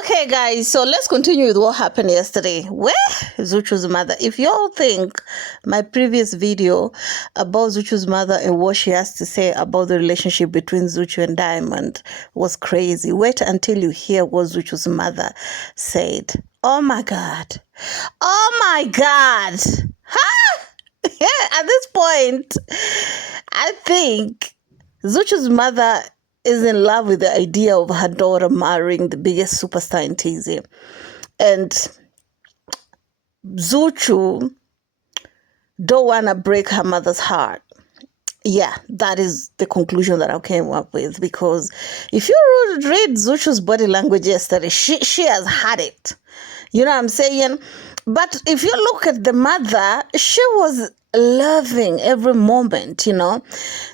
Okay, guys, so let's continue with what happened yesterday. Where Zuchu's mother, if y'all think my previous video about Zuchu's mother and what she has to say about the relationship between Zuchu and Diamond was crazy, wait until you hear what Zuchu's mother said. Oh my God. Oh my God. Huh? At this point, I think Zuchu's mother is in love with the idea of her daughter marrying the biggest superstar in TZ. And Zuchu don't want to break her mother's heart. Yeah, that is the conclusion that I came up with. Because if you read Zuchu's body language yesterday, she has had it. You know what I'm saying? But if you look at the mother, she was loving every moment,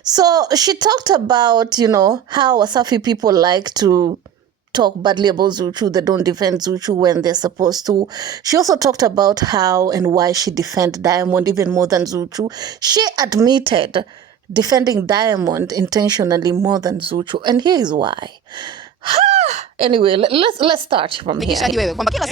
So she talked about, how Wasafi people like to talk badly about Zuchu. They don't defend Zuchu when they're supposed to. She also talked about how and why she defends Diamond even more than Zuchu. She admitted defending Diamond intentionally more than Zuchu. And here is why. Anyway, let's start from here.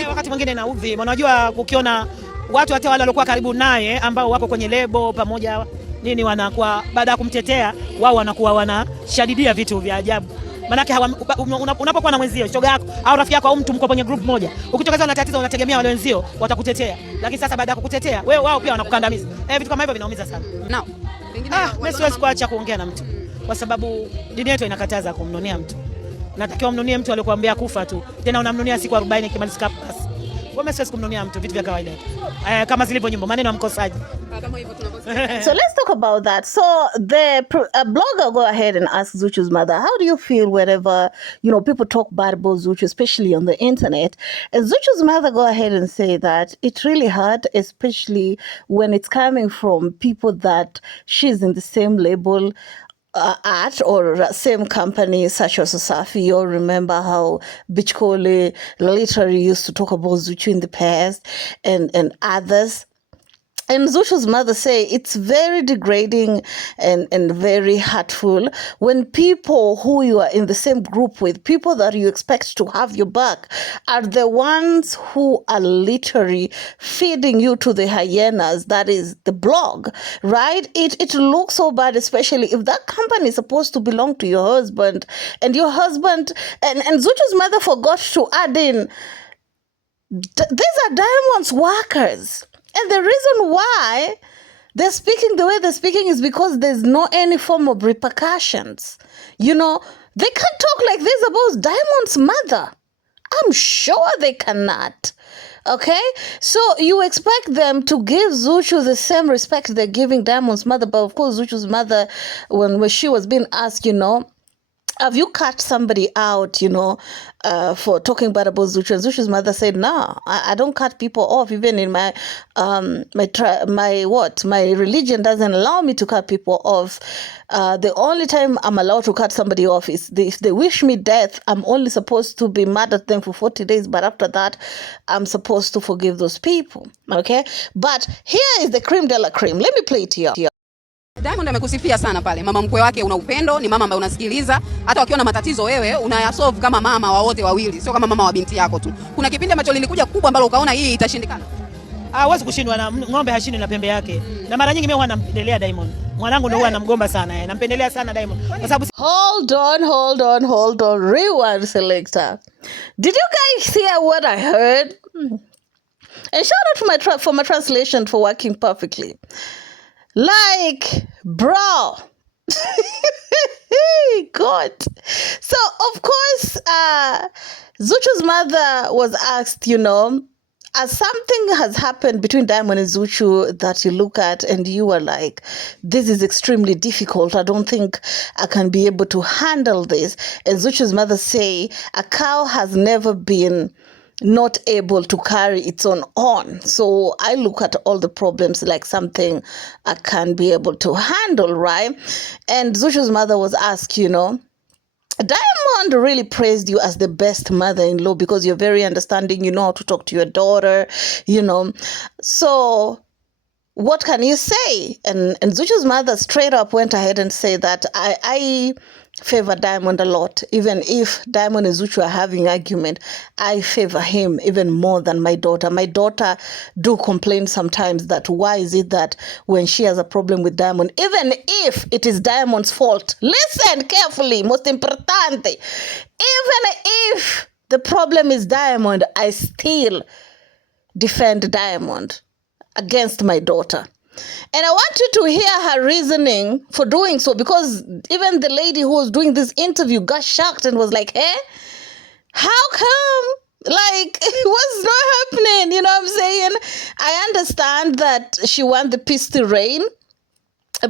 Wakati mwingine na uvi, unajua ukiona watu hata wale walikuwa karibu naye ambao wako kwenye lebo pamoja nini, wanakuwa baada ya kumtetea wao wanakuwa wanashadidia vitu vya ajabu. Manake unapokuwa na mwenzio shoga yako au rafiki yako au mtu mko kwenye group moja, ukitokeza na tatizo unategemea wale wenzio watakutetea, lakini sasa baada ya kukutetea wewe wao pia wanakukandamiza. Vitu kama hivyo vinaumiza sana. Now, mimi siwezi kuacha kuongea na mtu kwa sababu dini yetu inakataza kumnunia mtu. Natakiwa mnunie mtu aliyokuambia kufa tu. Tena unamnunia siku 40 kimalizika basi. Wewe siwezi kumnunia mtu vitu vya kawaida. Kama zilivyo nyimbo maneno ya mkosaji. Kama hivyo tunakosa. So let's talk about that. So the blogger go ahead and ask Zuchu's mother, how do you feel whenever, people talk bad about Zuchu, especially on the internet? And Zuchu's mother go ahead and say that it really hurt, especially when it's coming from people that she's in the same label at or same company such as Wasafi. You all remember how Bichkole literally used to talk about Zuchu in the past and others. And Zuchu's mother say it's very degrading and very hurtful when people who you are in the same group with, people that you expect to have your back, are the ones who are literally feeding you to the hyenas. That is the blog, right? It looks so bad, especially if that company is supposed to belong to your husband, and your husband, and Zuchu's mother forgot to add in, these are Diamond's workers. And the reason why they're speaking the way they're speaking is because there's no any form of repercussions. They can't talk like this about Diamond's mother. I'm sure they cannot. Okay? So you expect them to give Zuchu the same respect they're giving Diamond's mother. But of course, Zuchu's mother, when she was being asked, have you cut somebody out, for talking bad about Zuchu? And Zuchu's mother said, no, I don't cut people off. Even in my religion doesn't allow me to cut people off. The only time I'm allowed to cut somebody off is if they wish me death. I'm only supposed to be mad at them for 40 days. But after that, I'm supposed to forgive those people. Okay? But here is the cream de la cream. Let me play it here. Diamond amekusifia sana pale. Mama mkwe wake una upendo, ni mama ambaye unasikiliza. Hata wakiwa na matatizo wewe unayasolve kama mama wa wote wawili, sio kama mama wa binti yako tu. Kuna kipindi ambacho lilikuja kubwa ambalo ukaona hii itashindikana. Huwezi kushindwa na ng'ombe hashindi na pembe yake. Na mara nyingi mimi huwa nampendelea Diamond. Mwanangu ndio huwa anamgomba sana nampendelea sana Diamond. Kwa sababu Hold on. Rewind selector. Did you guys hear what I heard? And shout out for my translation for working perfectly. Like, bro. God. So, of course, Zuchu's mother was asked, as something has happened between Diamond and Zuchu that you look at and you are like, this is extremely difficult. I don't think I can be able to handle this. And Zuchu's mother say, a cow has never been not able to carry its own horn. So I look at all the problems like something I can be able to handle, right? And Zuchu's mother was asked, Diamond really praised you as the best mother-in-law because you're very understanding, you know how to talk to your daughter, So what can you say? And Zuchu's mother straight up went ahead and said that I favor Diamond a lot. Even if Diamond and Zuchu are having argument, I favor him even more than my daughter. My daughter do complain sometimes that why is it that when she has a problem with Diamond, even if it is Diamond's fault, listen carefully, most importante, even if the problem is Diamond, I still defend Diamond against my daughter. And I want you to hear her reasoning for doing so, because even the lady who was doing this interview got shocked and was like, how come? Like, what's not happening? You know what I'm saying? I understand that she wants the peace to reign,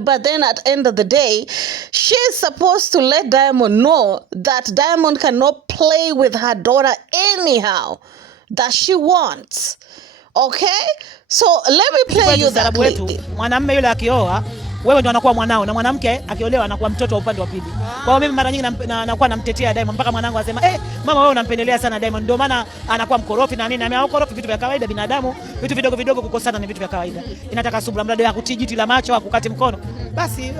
but then at the end of the day, she's supposed to let Diamond know that Diamond cannot play with her daughter anyhow that she wants. Okay? So let me play you that clip. Mwanamume yule akioa, wewe ndo anakuwa mwanao, na mwanamke akiolewa anakuwa mtoto wa upande wa pili. Kwa hiyo mimi mara nyingi nakuwa namtetea Diamond, mpaka mwanangu asema, mama wewe unampendelea sana Diamond, ndio maana anakuwa mkorofi na nini. Na ukorofi vitu vya kawaida, binadamu vitu vidogo vidogo kukosana ni vitu vya kawaida. Inataka subira, mradi ya kutijiti la macho au kukati mkono. Basi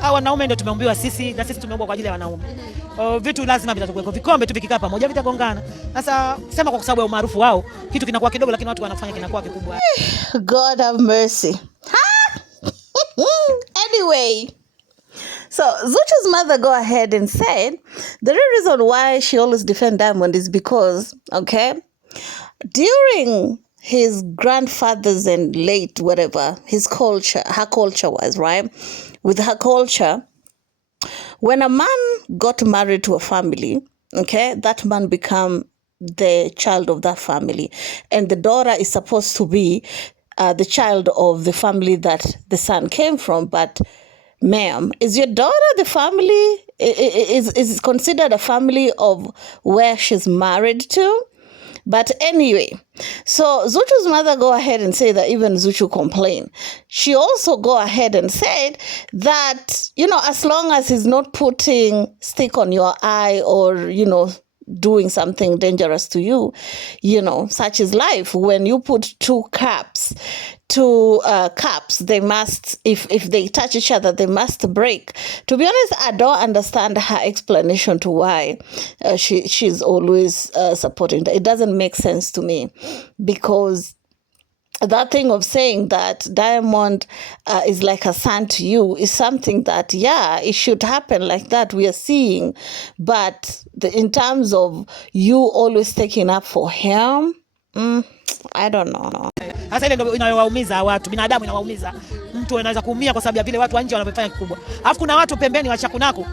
hao wanaume ndio tumeumbiwa sisi, na sisi tumeumbwa kwa ajili ya wanaume. Vitu lazima vitatakuwa vikombe tu vikikaa pamoja vitagongana. Sasa sema kwa sababu ya umaarufu wao, kitu kinakuwa kidogo lakini watu wanafanya kinakuwa kikubwa. God have mercy. Anyway, so Zuchu's mother go ahead and said the real reason why she always defend Diamond is because, okay, during his grandfather's and late whatever, her culture was, right? With her culture, when a man got married to a family, okay, that man become the child of that family. And the daughter is supposed to be the child of the family that the son came from. But, ma'am, is your daughter the family? Is considered a family of where she's married to? But anyway, so Zuchu's mother go ahead and say that even Zuchu complained. She also go ahead and said that, as long as he's not putting stick on your eye or, doing something dangerous to you, such is life. When you put two cups, they must, if they touch each other, they must break. To be honest, I don't understand her explanation to why she's always supporting that. It doesn't make sense to me, because that thing of saying that Diamond is like a son to you is something that, yeah, it should happen like that. We are seeing. But in terms of you always taking up for him, I don't know. Sasa ile ndio inayowaumiza watu, binadamu inawaumiza. Mtu anaweza kuumia kwa sababu ya vile watu wa nje wanavyofanya kikubwa. Alafu kuna watu pembeni wa chakunako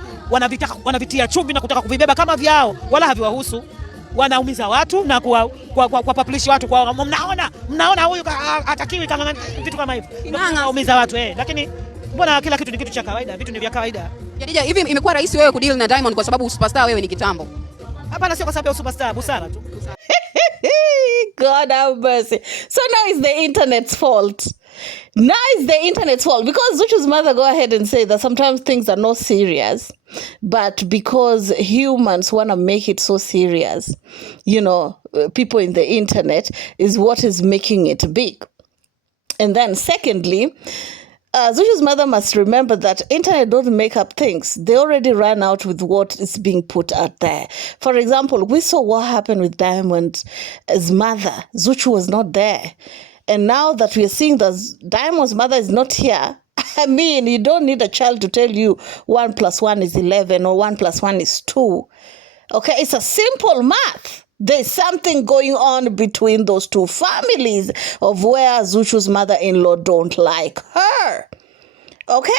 wanavitia chumvi na kutaka kuvibeba kama vyao, wala haviwahusu. Wanaumiza watu na kwa publish watu, kwa mnaona huyu hatakiwi kama vitu kama hivyo. Wanaumiza watu lakini mbona kila kitu ni kitu cha kawaida, vitu ni vya kawaida. Jadija, hivi imekuwa rahisi wewe kudeal na Diamond kwa sababu superstar wewe ni kitambo? Hapana, sio kwa sababu ya superstar, busara tu. God have mercy. So now it's the internet's fault. Now it's the internet's fault, because Zuchu's mother go ahead and say that sometimes things are not serious, but because humans want to make it so serious, people in the internet is what is making it big. And then secondly, Zuchu's mother must remember that internet don't make up things. They already ran out with what is being put out there. For example, we saw what happened with Diamond's mother. Zuchu was not there. And now that we are seeing that Diamond's mother is not here, I mean, you don't need a child to tell you 1 + 1 is 11 or 1 + 1 is 2. Okay, it's a simple math. There's something going on between those two families of where Zuchu's mother-in-law don't like her. Okay?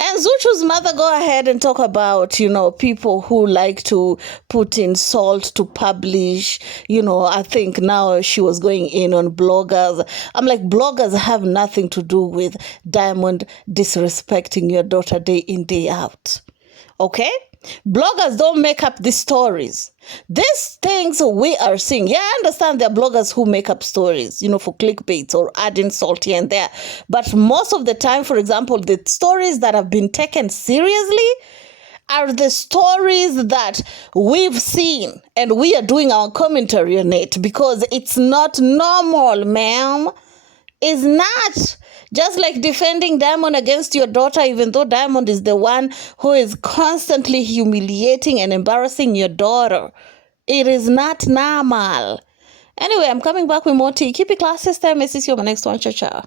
And Zuchu's mother go ahead and talk about, people who like to put in salt to publish. I think now she was going in on bloggers. I'm like, bloggers have nothing to do with Diamond disrespecting your daughter day in, day out. Okay? Bloggers don't make up these stories. These things we are seeing. Yeah, I understand there are bloggers who make up stories, for clickbait or adding salt here and there. But most of the time, for example, the stories that have been taken seriously are the stories that we've seen, and we are doing our commentary on it, because it's not normal, ma'am. is not just like defending Diamond against your daughter, even though Diamond is the one who is constantly humiliating and embarrassing your daughter. It is not normal. Anyway, I'm coming back with more tea. Keep it classy. Stay. I see you on my next one. Ciao, ciao.